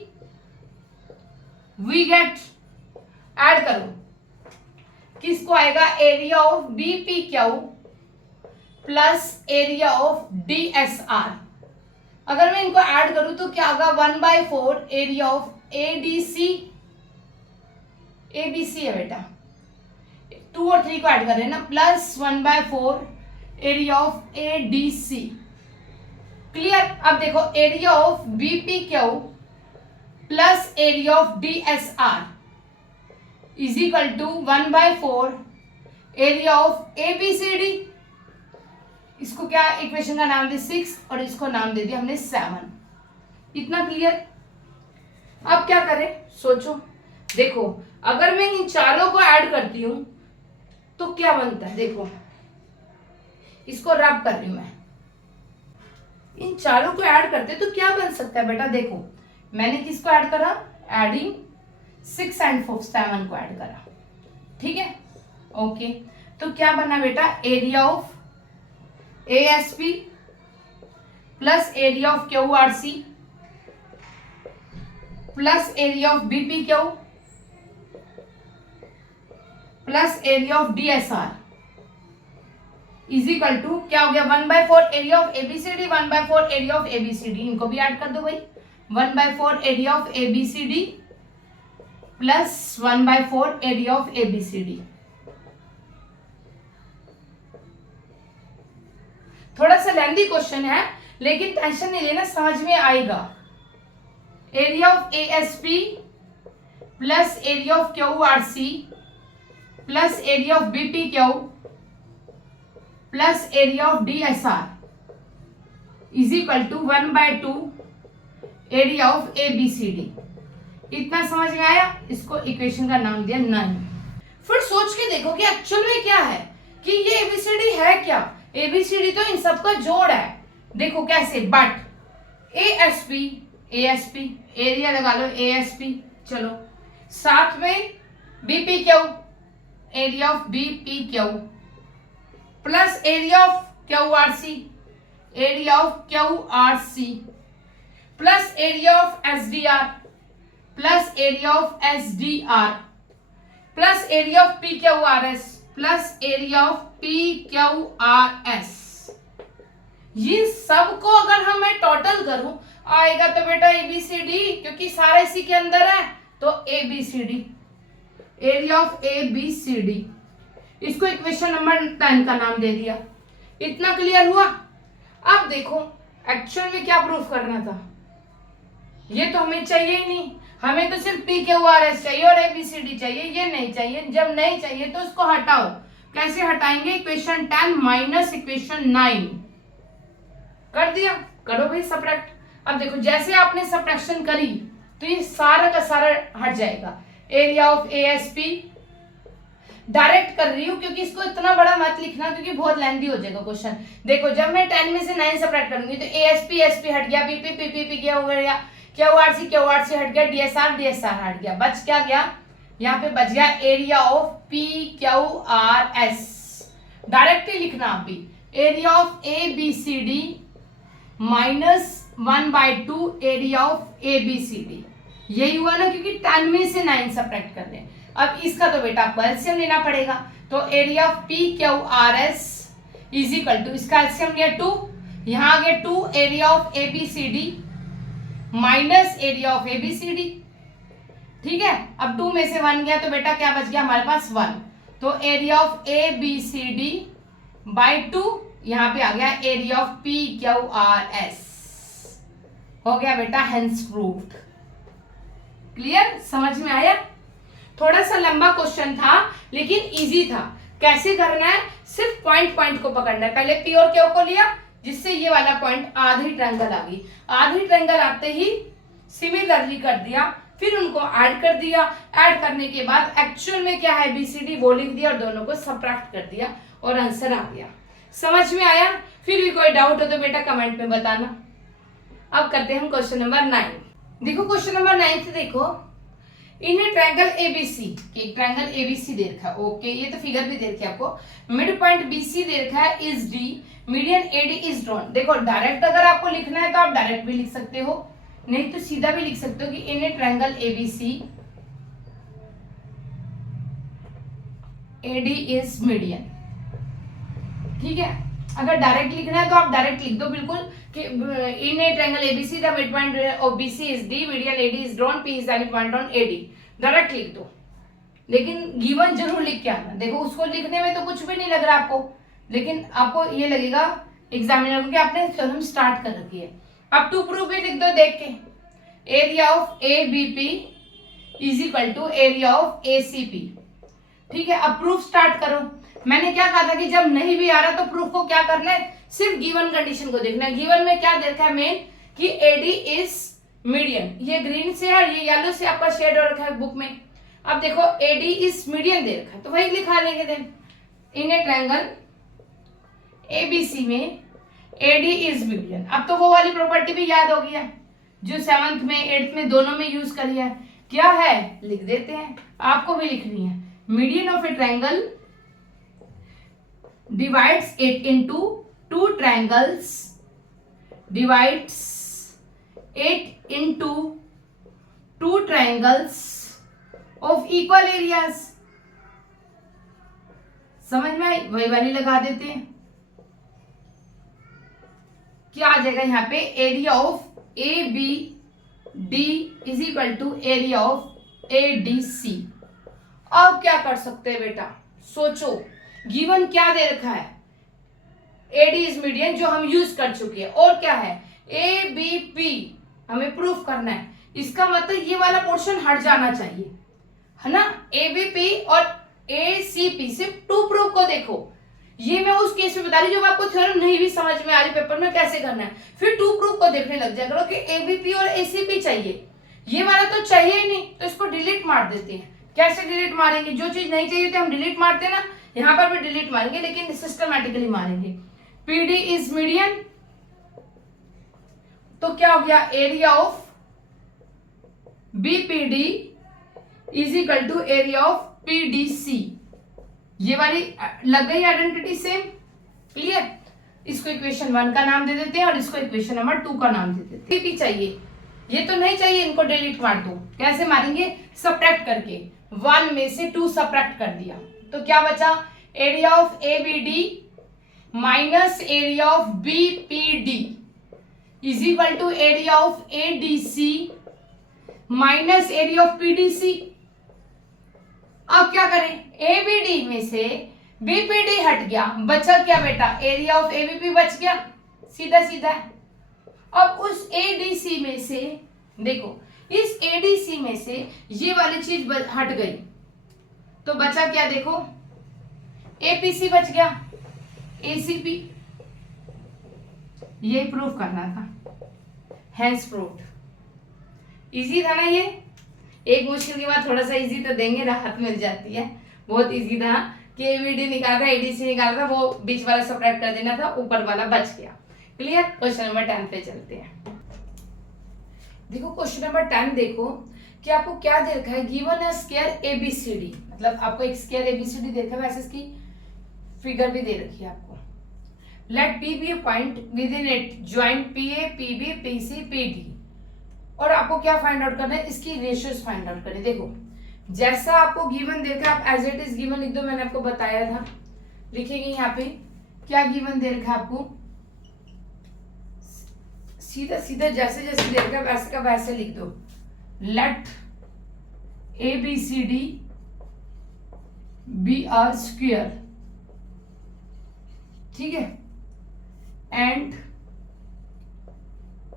we get, add करो, किसको आएगा, area of BPQ plus area of DSR। अगर मैं इनको ऐड करूं तो क्या होगा, 1/4 एरिया ऑफ ADC, ABC है बेटा, 2 और 3 को ऐड कर रहे हैं ना, plus 1/4 area of ADC। Clear. अब देखो area of BPQ plus area of DSR is equal to 1/4 area of ABCD। इसको क्या इक्वेशन का नाम दे 6 और इसको नाम दे दिया हमने 7। इतना क्लियर। अब क्या करें, सोचो, देखो अगर मैं इन चारों को ऐड करती हूं तो क्या बनता है, देखो इसको रब कर रही हूं मैं, इन चारों को ऐड करते तो क्या बन सकता है बेटा, देखो मैंने किसको ऐड करा, एडिंग 6 and 7 को ऐड करा। ठीक है, ओके। तो क्या बना बेटा, area of ASP plus area of QRC plus area of BPQ plus area of DSR is equal to क्या हो गया, 1/4 area of ABCD 1/4 area of ABCD, इनको भी ऐड कर दो भाई, 1/4 area of ABCD plus 1/4 area of ABCD। थोड़ा सा लेंथी क्वेश्चन है लेकिन टेंशन नहीं लेना, समझ में आएगा। Area of ASP plus area of QRC plus area of BPQ plus area of DSR is equal to 1/2 area of ABCD। इतना समझ में आया, इसको इक्वेशन का नाम दिया 9। फिर सोच के देखो कि एक्चुअल में क्या है, कि ये ABCD है क्या, ABCD तो इन सबका जोड़ है। देखो कैसे, बट ASP एरिया लगा लो, ASP चलो साथ में BP Q, area of BP Q plus area of Q R C, area of Q R C plus area of S D R, plus area of S D R plus area of P Q R S, plus area of P Q R S. ये सबको अगर हम मैं total करूं आएगा तो बेटा ABCD, क्योंकि सारा इसी के अंदर है, तो एबीसीडी, एरिया ऑफ एबीसीडी। इसको इक्वेशन नंबर 10 का नाम दे दिया। इतना क्लियर हुआ। अब देखो एक्चुअल में क्या प्रूफ करना था, ये तो हमें चाहिए ही नहीं, हमें तो सिर्फ पी क्यू आर एस चाहिए और एबीसीडी चाहिए, ये नहीं चाहिए। जब नहीं चाहिए तो उसको हटाओ। कैसे हटाएंगे? इक्वेशन 10 माइनस इक्वेशन 9 कर दिया, करो भाई सब्ट्रैक्ट। अब देखो जैसे आपने सब्ट्रैक्शन करी तो ये सारा का सारा हट जाएगा। एरिया ऑफ एएसपी डायरेक्ट कर रही हूं क्योंकि इसको इतना बड़ा मत लिखना क्योंकि बहुत लेंथी हो जाएगा क्वेश्चन। देखो जब मैं 10 में से 9 सब्ट्रैक्ट करूंगी तो एएसपी एसपी हट गया, पीपी पीपी क्या हो गया, क्यूआरसी हट गया, डीएसआर हट गया, बच क्या गया? यहाँ पे बच गया area of P Q R S. Direct ही लिखना आप भी, area of A B C D minus 1/2 area of A B C D. यही हुआ ना, क्योंकि 10 में से 9 सब्ट्रैक्ट कर रहे हैं। अब इसका तो बेटा आपको एलसीएम लेना पड़ेगा, तो area of P Q R S is equal to, इसका एलसीएम लिया 2, यहाँ आ गया 2 area of A B C D minus area of A B C D. ठीक है, अब 2 में से 1 गया तो बेटा क्या बच गया हमारे पास 1, तो area of A B C D by 2, यहाँ पे आ गया area of P Q R S. हो गया बेटा हेंस प्रूव्ड। क्लियर? समझ में आया? थोड़ा सा लंबा क्वेश्चन था लेकिन इजी था। कैसे करना है? सिर्फ पॉइंट पॉइंट को पकड़ना है। पहले पी और क्यू को लिया, जिससे ये वाला पॉइंट आधी ट्रायंगल आ गई, आधी ट्रायंगल आते ही सिमिलरली कर दिया, फिर उनको ऐड कर दिया, ऐड करने के बाद एक्चुअल में क्या है बीसीडी वो लिख दिया और दोनों को सब्ट्रैक्ट कर दिया और आंसर आ गया। समझ में आया? फिर भी कोई डाउट हो तो बेटा कमेंट में बताना। अब करते हैं हम क्वेश्चन नंबर 9। देखो क्वेश्चन नंबर 9 से देखो, इन ट्रायंगल एबीसी, एक ट्रायंगल एबीसी दे रखा है, ओके, ये तो फिगर भी दे रखी है आपको। मिड पॉइंट बीसी दे रखा है is D, median AD is drawn. देखो डायरेक्ट अगर आपको लिखना है तो आप डायरेक्ट भी लिख सकते हो, नहीं तो सीधा भी लिख सकते हो कि in triangle ABC AD is median. ठीक है, अगर डायरेक्ट लिखना है तो आप डायरेक्ट लिख दो बिल्कुल कि in a triangle ABC the mid point of BC is D, median AD is drawn, P is the mid point on AD. Direct लिख दो, लेकिन गिवन जरूर लिख के आना। देखो उसको लिखने में तो कुछ भी नहीं लग रहा आपको, लेकिन आपको ये लगेगा एग्जामिनर को कि आपने थ्योरम स्टार्ट कर रखी है। अब टू प्रूफ भी लिख दो देख के, area of A B P is equal to area of A C P. ठीक है, अब प्रूफ स्टार्ट करो। मैंने क्या कहा था कि जब नहीं भी आ रहा तो प्रूफ को क्या करना है, सिर्फ गिवन कंडीशन को देखना है। गिवन में क्या देखा है मेन कि एडी इज मीडियन, ये ग्रीन से और ये येलो से आपका शेड हो रखा है बुक में। अब देखो एडी इज मीडियन दे रखा है तो वही लिखा लेंगे। Then in a triangle ABC में एडी इज मीडियन। अब तो वो वाली प्रॉपर्टी भी याद हो गया जो 7th में 8th में दोनों में यूज करी है। क्या है लिख देते हैं, आपको भी लिखनी है। Median of a triangle divides it into 2 triangles, divides it into 2 triangles of equal areas। समझ में आई? वही वाली लगा देते हैं। क्या आ जाएगा यहाँ पे, area of A B D is equal to area of A D C. अब क्या कर सकते हैं बेटा, सोचो। गिवन क्या दे रखा है, एडी इज मीडियन जो हम यूज कर चुके हैं, और क्या है ए बी पी हमें प्रूफ करना है। इसका मतलब ये वाला पोर्शन हट जाना चाहिए, है ना। ए बी पी और ए सी पी, सिर्फ 2 प्रूफ को देखो। ये मैं उस केस में बता रही हूँ जब आपको थ्योरम नहीं भी समझ में आ रही पेपर में कैसे करना है, फिर 2 प्रूफ को देखने लग जाए करो कि ए बी पी और ए सी पी चाहिए। ये वाला तो चाहिए ही नहीं, तो इसको डिलीट मार देते हैं। कैसे डिलीट मारेंगे, जो चीज नहीं चाहिए तो हम डिलीट मारते हैं ना, यहां पर भी डिलीट मारेंगे लेकिन सिस्टमैटिकली मारेंगे। पीडी इज मीडियन, तो क्या हो गया area of BPD is equal to area of PDC। ये वाली लग गई आइडेंटिटी सेम, क्लियर। इसको इक्वेशन 1 का नाम दे देते हैं और इसको इक्वेशन नंबर 2 का नाम दे देते हैं। चाहिए, ये तो नहीं चाहिए, इनको डिलीट मार दो। कैसे मारेंगे? सब्ट्रैक्ट करके। 1 में से 2 सब्ट्रैक्ट कर दिया तो क्या बचा? Area of ABD minus area of BPD is equal to area of ADC minus area of PDC। अब क्या करें? ABD में से BPD हट गया, बचा क्या बेटा? एरिया ऑफ ABP बच गया, सीधा सीधा। अब उस ADC में से देखो, इस ADC में से ये वाली चीज हट गई तो बचा क्या? देखो APC बच गया, ACP। ये प्रूफ करना था, हैंस प्रूव्ड। इजी था ना ये? एक मुश्किल के बाद थोड़ा सा इजी तो देंगे, राहत मिल जाती है। बहुत इजी था कि ABD निकाला था, ADC निकाला था, वो बीच वाला सब्ट्रैक्ट कर देना था, ऊपर वाला बच गया। क्लियर? क्वेश्चन नंबर 10 पे चलते हैं। देखो क्वेश्चन नंबर 10 देखो कि आपको क्या दे रखा है। गिवन अ स्क्वायर ABCD, मतलब आपको एक स्क्वायर ABCD दे रखा है, वैसे इसकी फिगर भी दे रखी है आपको। Let P be a point within it join PA PB PC PD। और आपको क्या फाइंड आउट करना है? इसकी रेशियोज फाइंड आउट करें। देखो जैसा आपको गिवन दे रखा है, आप एज इट इज गिवन लिख दो, मैंने आपको बताया था। लिखेंगे यहाँ पे क्या गिवन दे रखा है आपको, सीधा सीधा जैसे जैसे दे रखा है वैसे का वैसे लिख दो। Let ABCD be a square, ठीक है, and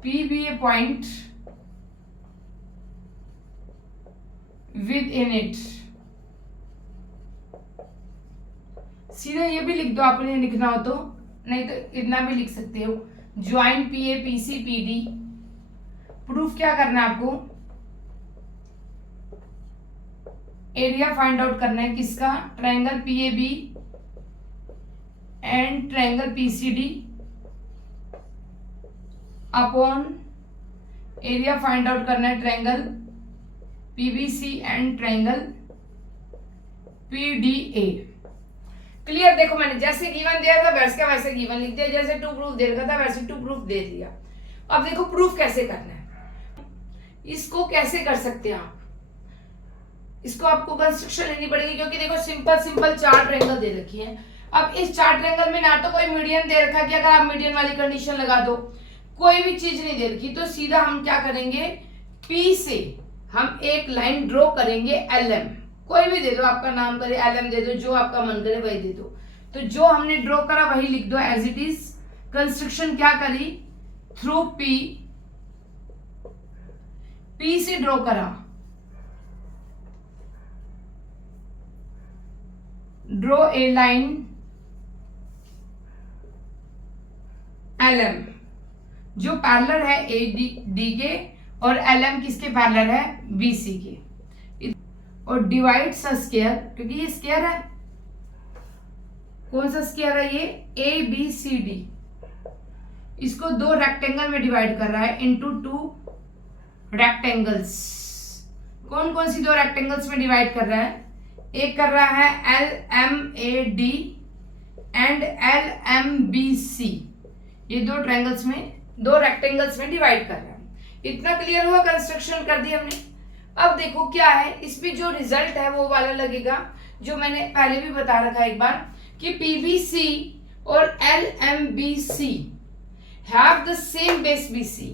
P be a point within it। सीधा ये भी लिख दो, आपने लिखना हो तो, नहीं तो इतना भी लिख सकते हो। Join PA PC PD। Proof क्या करना है आपको? एरिया फाइंड आउट करना है किसका? Triangle PAB and triangle PCD upon area find out करना है triangle PBC and triangle PDA। Clear? देखो मैंने जैसे गिवन दिया था वैसे का वैसे गिवन लिख दिया, जैसे टू प्रूफ दे रखा था वैसे टू प्रूफ दे दिया। अब देखो प्रूफ कैसे करना है, इसको कैसे कर सकते हैं आप? इसको आपको कंस्ट्रक्शन लेनी पड़ेगी, क्योंकि देखो सिंपल सिंपल 4 ट्रायंगल दे रखी है। अब इस 4 ट्रायंगल में ना तो कोई मीडियन दे रखा है कि अगर आप मीडियन वाली कंडीशन लगा दो, कोई भी चीज नहीं दे रखी, तो सीधा हम क्या करेंगे? P से हम एक लाइन ड्रॉ करेंगे LM, कोई भी दे दो, आपका नाम करे LM दे दो, जो आपका मन करे वही दे दो। तो जो हमने ड्रॉ करा वही लिख दो एज इट इज। कंस्ट्रक्शन क्या करी? थ्रू P से ड्रॉ करा, ड्रॉ ए लाइन LM जो पैरेलल है AD के, और LM किसके पैरेलल है? BC के। और डिवाइड सा स्क्वायर, क्योंकि ये स्क्वायर है। कौन सा स्क्वायर है ये? ABCD। इसको 2 रेक्टेंगल में डिवाइड कर रहा है इनटू 2 रेक्टेंगल्स। कौन कौन सी 2 रेक्टेंगल्स में डिवाइड कर रहा है? एक कर रहा है LMAD एंड LMBC। ये 2 ट्रायंगल्स में, 2 रेक्टेंगल्स में डिवाइड कर रहा है। इतना क्लियर हुआ? कंस्ट्रक्शन कर दी हमने। अब देखो क्या है इसमें, जो रिजल्ट है वो वाला लगेगा जो मैंने पहले भी बता रखा है एक बार, कि PBC और LMBC have the same base BC।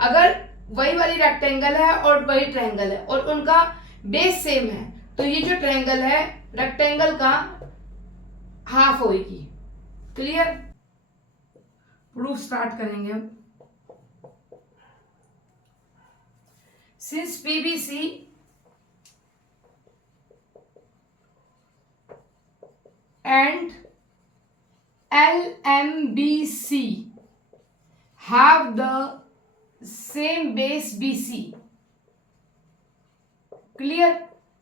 अगर वही वाली रेक्टेंगल है और वही ट्रायंगल है और उनका बेस सेम है, तो ये जो ट्रायंगल है रेक्टेंगल का हाफ होगी। क्लियर? प्रूफ स्टार्ट करेंगे हम। Since PBC and LMBC have the same base BC। Clear?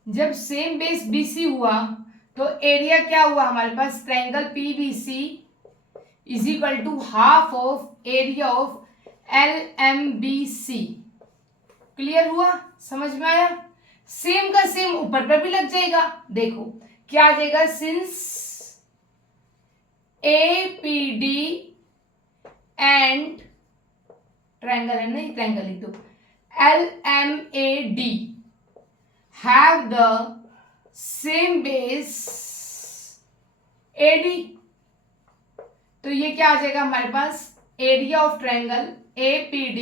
जब सेम बेस BC हुआ तो एरिया क्या हुआ हमारे पास? Triangle PBC is equal to half of area of LMBC। Clear हुआ? समझ में आया? सेम का सेम ऊपर पर भी लग जाएगा। देखो क्या आ जाएगा, सिंस APD एंड ट्रायंगल है ना, ट्रायंगल लिख दो, LMAD have the same base AD। तो ये क्या आ जाएगा हमारे पास, area of triangle APD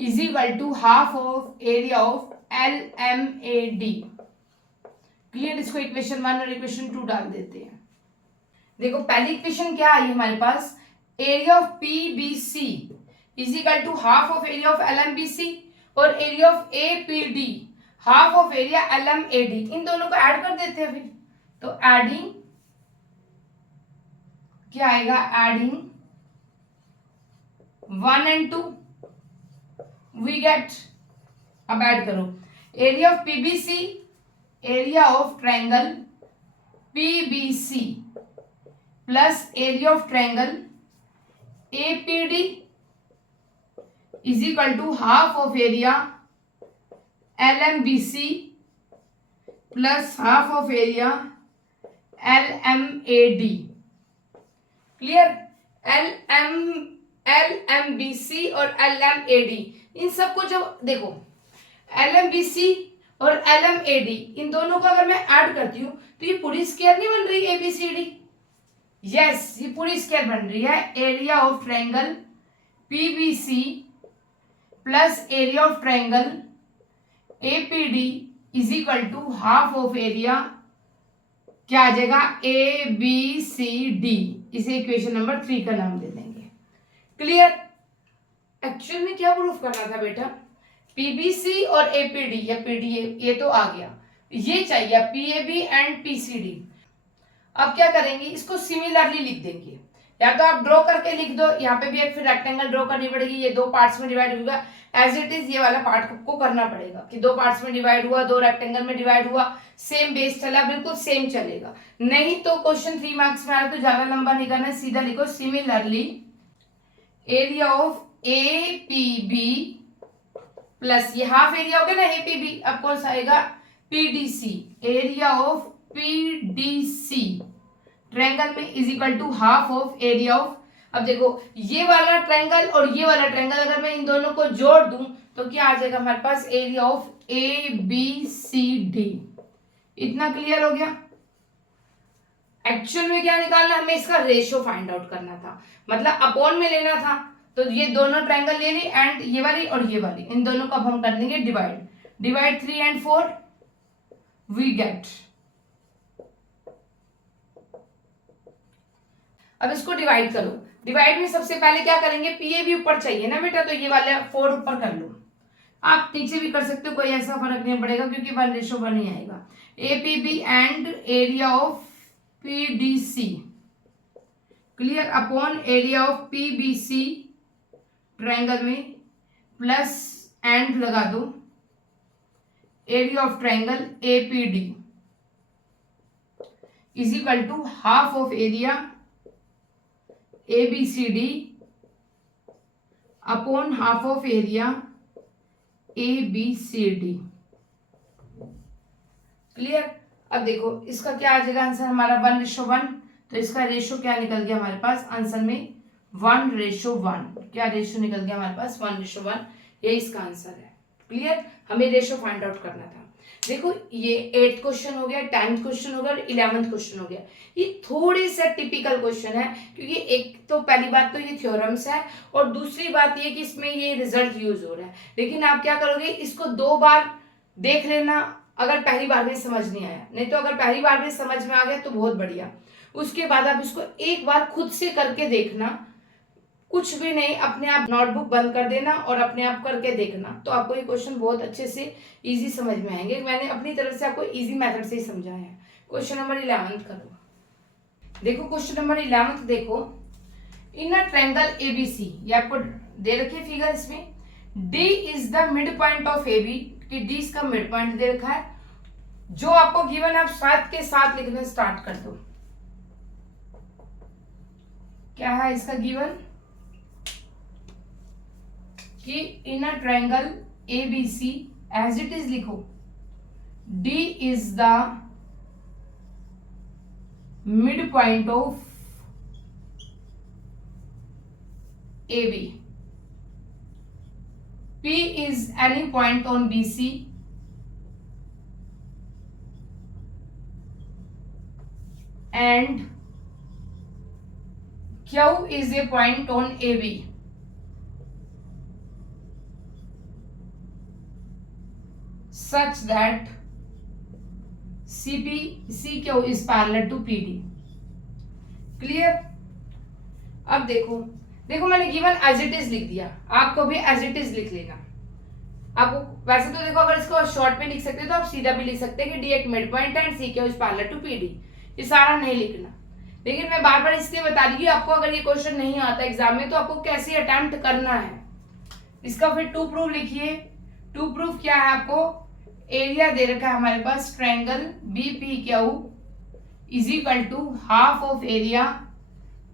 is equal to half of area of LMAD। Clear, इसको इक्वेशन 1 और इक्वेशन 2 डाल देते हैं। देखो पहली इक्वेशन क्या आई हमारे पास, area of PBC is equal to half of area of LMBC और area of APD half of area LMAD। इन दोनों को ऐड कर देते हैं फिर। तो एडिंग क्या आएगा, एडिंग 1 and 2 वी गेट, अब ऐड करो area of PBC, area of triangle PBC plus area of triangle APD is equal to half of area LMBC plus half of area LMAD। Clear, LMBC और LMAD इन सबको जब देखो LMBC और LMAD इन दोनों को अगर मैं ऐड करती हूं तो ये पूरी स्क्वायर नहीं बन रही ABCD। यस, ये पूरी स्क्वायर बन रही है। Area of triangle PBC plus area of triangle APD is equal to half of area, क्या आ जाएगा, ABCD। इसे इक्वेशन नंबर 3 का नाम दे देंगे। क्लियर, एक्चुअल में क्या प्रूफ करना था बेटा, PBC और APD या PDA ये तो आ गया, ये चाहिए PAB एंड PCD। अब क्या करेंगे, इसको सिमिलरली लिख देंगे, या तो आप ड्रॉ करके लिख दो, यहाँ पे भी एक फिर रेक्टेंगल ड्रॉ करनी पड़ेगी, ये 2 पार्ट्स में डिवाइड होगा, एज इट इज ये वाला पार्ट को करना पड़ेगा कि 2 पार्ट्स में डिवाइड हुआ, 2 रेक्टेंगल में डिवाइड हुआ, सेम बेस चला, बिल्कुल सेम चलेगा। नहीं तो क्वेश्चन 3 मार्क्स में आया तो ज्यादा लंबा नहीं करना, सीधा लिखो similarly area of APB plus ये हाफ एरिया हो गया ना APB, अब कौन सा आएगा PDC, एरिया ऑफ PDC ट्रायंगल में is equal to half of area of, अब देखो ये वाला ट्रायंगल और ये वाला ट्रायंगल अगर मैं इन दोनों को जोड़ दूं तो क्या आ जाएगा हमारे पास, एरिया ऑफ ABCD। इतना क्लियर हो गया। एक्चुअल में क्या निकालना, हमें इसका रेशियो फाइंड आउट करना था, मतलब अपॉन में लेना था। तो ये दोनों ट्रायंगल ले ली एंड ये वाली और ये वाली, इन दोनों को अब हम कर देंगे डिवाइड 3 and 4 वी गेट। अब इसको डिवाइड करो, डिवाइड में सबसे पहले क्या करेंगे, PAB ऊपर चाहिए ना बेटा, तो ये वाले 4 ऊपर कर लो, आप नीचे भी कर सकते हो, कोई ऐसा फर्क नहीं पड़ेगा क्योंकि 1:1 ही आएगा। APB and area of PDC clear upon area of PBC triangle में प्लस एंड लगा दो area of triangle APD is equal to half of area ABCD upon half of area ABCD। Clear, अब देखो इसका क्या आ जाएगा आंसर हमारा 1:1, तो इसका रेशो क्या निकल गया हमारे पास आंसर में 1:1। क्या रेशो निकल गया हमारे पास 1:1, ये इसका आंसर है। क्लियर, हमें रेशो फाइंड आउट करना था। देखो ये 8th क्वेश्चन हो गया, 10th क्वेश्चन हो गया और 11th क्वेश्चन हो गया। ये थोड़े से टिपिकल क्वेश्चन है क्योंकि एक तो पहली बात तो ये थ्योरम्स है और दूसरी बात ये कि इसमें ये रिजल्ट यूज हो रहा है। लेकिन आप क्या करोगे, इसको 2 बार देख लेना अगर पहली बार में समझ नहीं आया, नहीं तो अगर पहली बार में समझ में आ गया तो बहुत बढ़िया। उसके बाद आप इसको एक बार खुद से करके देखना, कुछ भी नहीं, अपने आप नोटबुक बंद कर देना और अपने आप करके देखना, तो आपको ये क्वेश्चन बहुत अच्छे से इजी समझ में आएंगे। मैंने अपनी तरफ से आपको इजी मेथड से ही समझाया है। क्वेश्चन नंबर 11 करो। देखो क्वेश्चन नंबर 11 देखो, इन अ ट्रायंगल ABC, ये आपको दे रखी फिगर, इसमें D is the mid point of AB, कि D इसका मिड पॉइंट दे रखा है। जो आपको गिवन है आप साथ के साथ लिखना स्टार्ट कर दो। क्या है इसका गिवन कि in a triangle ABC as it is लिखो, D is the mid point of AB. P is any point on BC. And Q is a point on AB. Such that CQ is parallel to PD. Clear? अब देखो मैंने given as it is लिख दिया, आपको भी as it is लिख लेना। आपको वैसे तो देखो अगर इसको शॉर्ट में लिख सकते तो आप सीधा भी लिख सकते हैं कि डी एक मिड पॉइंट है and C Q is parallel to PD, ये सारा नहीं लिखना। लेकिन मैं बार बार इसलिए बता रही हूँ आपको अगर ये क्वेश्चन नहीं आता एग्जाम में तो आपको कैसे अटेम्प्ट करना है। इसका फिर टू प्रूफ लिखिए। टू प्रूफ क्या है, आपको एरिया दे रखा है हमारे पास triangle BPQ is equal to half of area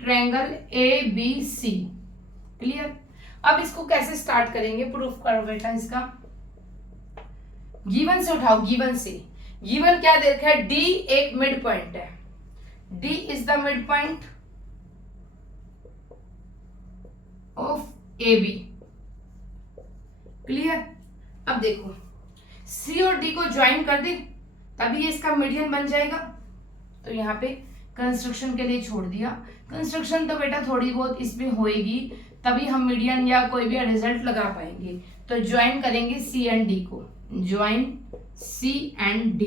triangle ABC। Clear? अब इसको कैसे स्टार्ट करेंगे, प्रूफ करो बेटा। इसका गिवन से उठाओ, गिवन से। गिवन क्या दे रखा है, D एक मिड पॉइंट है, D is the mid point of AB। Clear? अब देखो C और D को ज्वाइन कर दे तभी ये इसका मीडियन बन जाएगा। तो यहाँ पे कंस्ट्रक्शन के लिए छोड़ दिया। कंस्ट्रक्शन तो बेटा थोड़ी बहुत इसमें होएगी तभी हम मीडियन या कोई भी रिजल्ट लगा पाएंगे। तो ज्वाइन करेंगे C एंड D को, join C and D।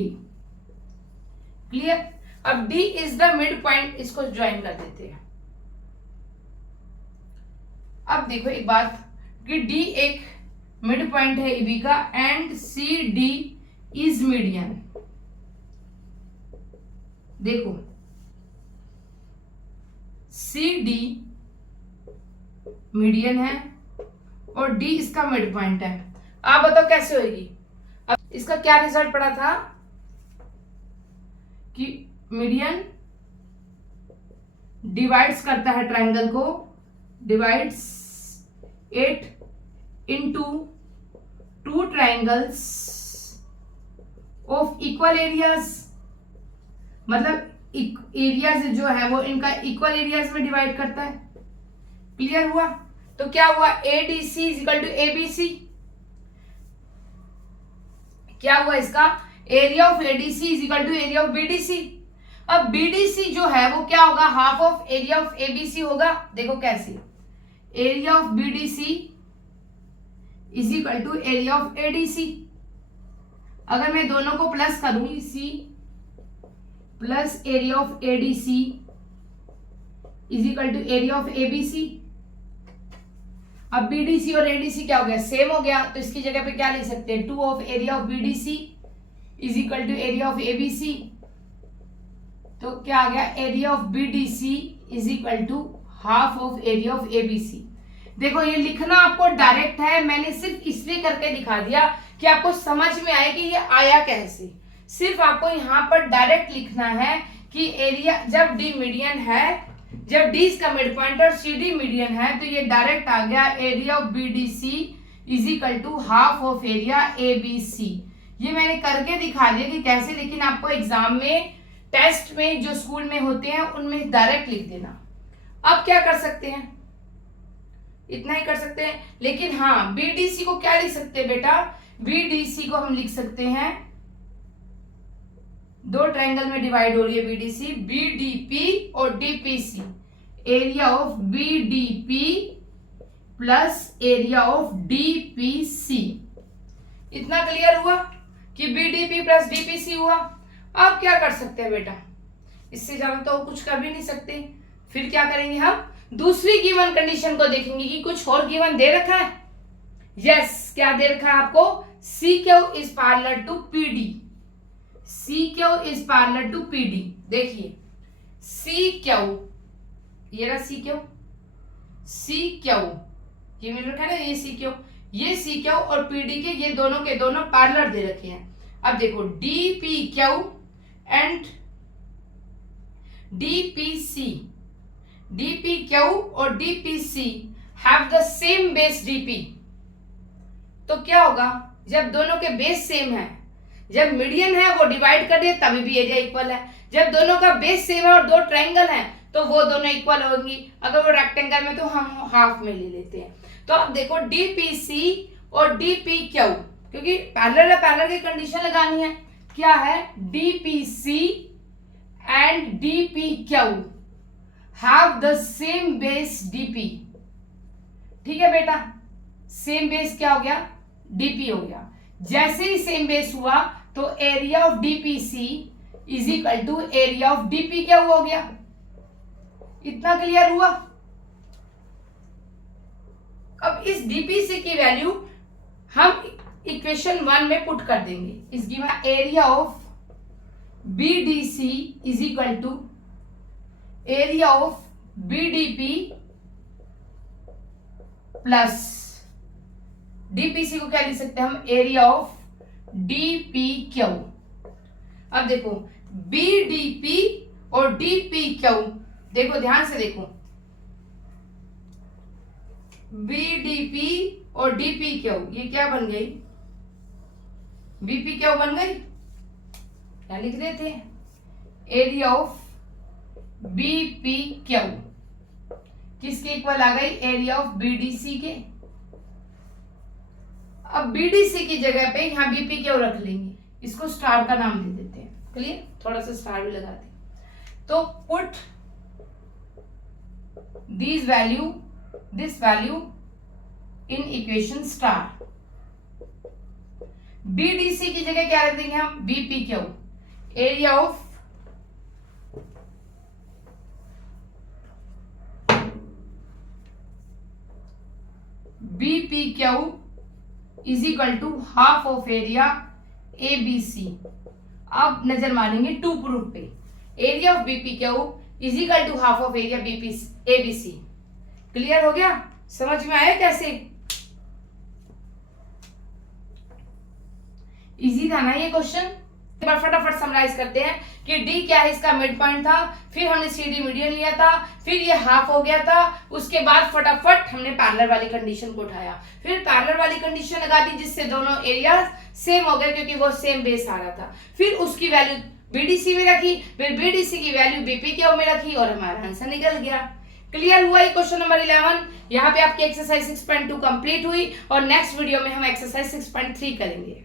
Clear? अब D is the mid point, इसको ज्वाइन कर देते हैं। अब देखो एक बात कि D एक मिड पॉइंट है AB का एंड CD इज मीडियन। देखो CD मीडियन है और D इसका मिड पॉइंट है। आप बताओ कैसे होगी। अब इसका क्या रिजल्ट पड़ा था कि मीडियन डिवाइड्स करता है ट्रायंगल को, divides it into two triangles of equal areas. मतलब एरियाज जो है वो इनका इक्वल एरियाज में डिवाइड करता है। क्लियर हुआ? तो क्या हुआ, ADC is equal to ABC। क्या हुआ इसका, area of ADC is equal to area of BDC। अब BDC जो है वो क्या होगा, half of area of ABC होगा। देखो कैसे, area of BDC is equal to area of ADC। अगर मैं दोनों को प्लस करूंगी, C plus area of ADC is equal to area of ABC। अब BDC और ADC क्या हो गया, सेम हो गया। तो इसकी जगह पे क्या लिख सकते हैं, 2 of area of BDC is equal to area of ABC। तो क्या आ गया, area of BDC is equal to half of area of ABC। देखो ये लिखना आपको डायरेक्ट है, मैंने सिर्फ इसलिए करके दिखा दिया कि आपको समझ में आए कि ये आया कैसे। सिर्फ आपको यहाँ पर डायरेक्ट लिखना है कि एरिया जब D मीडियन है, जब D इसका मिड पॉइंट और CD मीडियन है, तो ये डायरेक्ट आ गया area of BDC is equal to half of area ABC। ये मैंने करके दिखा दिया कि कैसे, लेकिन आपको एग्जाम में टेस्ट में जो स्कूल में होते हैं उनमें डायरेक्ट लिख देना। अब क्या कर सकते हैं, इतना ही कर सकते हैं। लेकिन हाँ, BDC को क्या लिख सकते हैं बेटा, BDC को हम लिख सकते हैं, दो ट्रायंगल में डिवाइड हो रही है BDC, BDP और DPC। Area of BDP plus area of DPC। इतना क्लियर हुआ कि BDP प्लस DPC हुआ। अब क्या कर सकते हैं बेटा, इससे ज्यादा तो कुछ कर भी नहीं सकते। फिर क्या करेंगे, हम दूसरी गिवन कंडीशन को देखेंगे कि कुछ और गिवन दे रखा है। यस, क्या दे रखा है आपको, CQ is parallel to PD। CQ is parallel to PD। देखिए CQ, ये रहा CQ, ये मिल रखा है ना, ये CQ और PD के दोनों पैरेलल दे रखे हैं। अब देखो DPQ एंड DPQ और DPC have the same base DP। तो क्या होगा, जब दोनों के बेस सेम है जब मीडियन है वो डिवाइड कर दे तभी भी एरिया इक्वल है। जब दोनों का बेस सेम है और दो ट्रायंगल है तो वो दोनों इक्वल होंगी। अगर वो रेक्टेंगल में तो हम हाफ में ले लेते हैं। तो अब देखो डीपीसी और डीपीक्यू, क्योंकि पैरेलल है, पैरेलल की कंडीशन लगानी है। क्या है? DPC and DPQ have the same base DP. ठीक है बेटा, सेम बेस क्या हो गया? डीपी हो गया। जैसे ही सेम बेस हुआ तो area of DPC is equal to area of DP क्या हो गया। इतना क्लियर हुआ? अब इस डीपीसी की वैल्यू हम इक्वेशन 1 में पुट कर देंगे। इस given area of BDC is equal to area of BDP plus DPC को क्या लिख सकते हैं हम? Area of DPQ. अब देखो बीडीपी और डीपीक्यू, देखो ध्यान से देखो, बीडीपी और डीपीक्यू ये क्या बन गई? बीपीक्यू बन गई। क्या लिख देते हैं? एरिया ऑफ बीपीक्यू किसके इक्वल आ गई? एरिया ऑफ बीडीसी के। अब बीडीसी की जगह पे यहां बीपीक्यू रख लेंगे, इसको स्टार का नाम दे देते हैं। क्लियर? थोड़ा सा स्टार भी लगाते हैं। तो put this value in equation star. BDC की जगह क्या रख देंगे हम? BPQ. Area of BPQ is equal to half of area ABC. अब नजर मारेंगे 2 प्रूफ पे। Area of BPQ is equal to half of area ABC. Clear हो गया? समझ में आया कैसे? इजी था ना ये क्वेश्चन? एक बार फटाफट समराइज करते हैं कि डी क्या है? इसका मिड पॉइंट था, फिर हमने सी डी मीडियन लिया था, फिर ये हाफ हो गया था, उसके बाद फटाफट हमने पैरेलल वाली कंडीशन को उठाया, फिर पैरेलल वाली कंडीशन लगा दी जिससे दोनों एरिया सेम हो गए क्योंकि वो सेम बेस आ रहा था। फिर उसकी वैल्यू बीडीसी में रखी, फिर बीडीसी की वैल्यू बीपीक्यू में रखी और हमारा आंसर निकल गया। क्लियर हुआ ये क्वेश्चन नंबर 11? यहाँ पे आपकी एक्सरसाइज 6.2 कंप्लीट हुई और नेक्स्ट वीडियो में हम एक्सरसाइज 6.3 करेंगे।